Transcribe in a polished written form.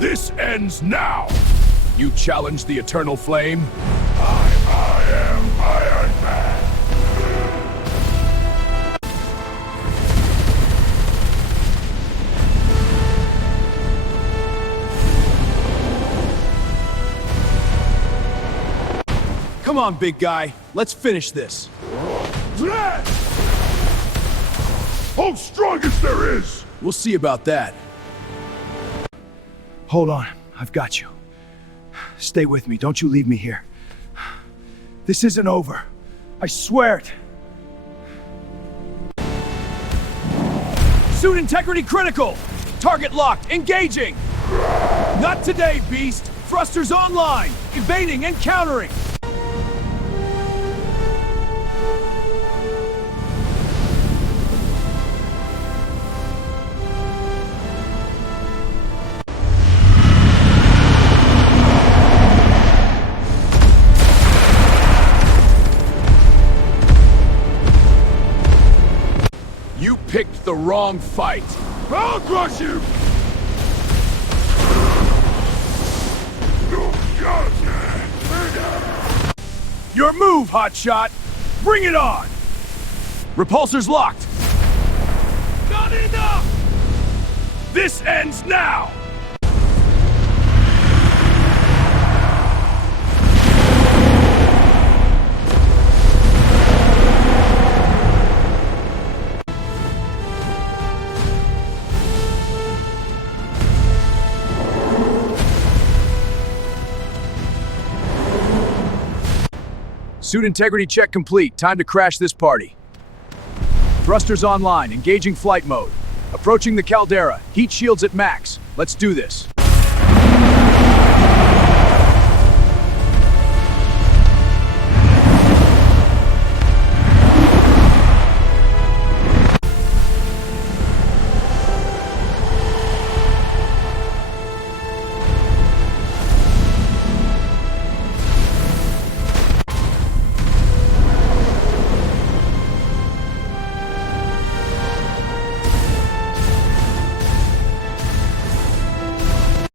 This ends now! You challenge the eternal flame? I am Iron Man! Come on, big guy. Let's finish this. Oh, strongest there is! We'll see about that. Hold on, I've got you. Stay with me, don't you leave me here. This isn't over. I swear it. Suit integrity critical! Target locked, engaging! Not today, Beast! Thrusters online! Evading and countering! You picked the wrong fight. I'll crush you! Your move, hotshot! Bring it on! Repulsors locked! Not enough! This ends now! Suit integrity check complete. Time to crash this party. Thrusters online. Engaging flight mode. Approaching the caldera. Heat shields at max. Let's do this.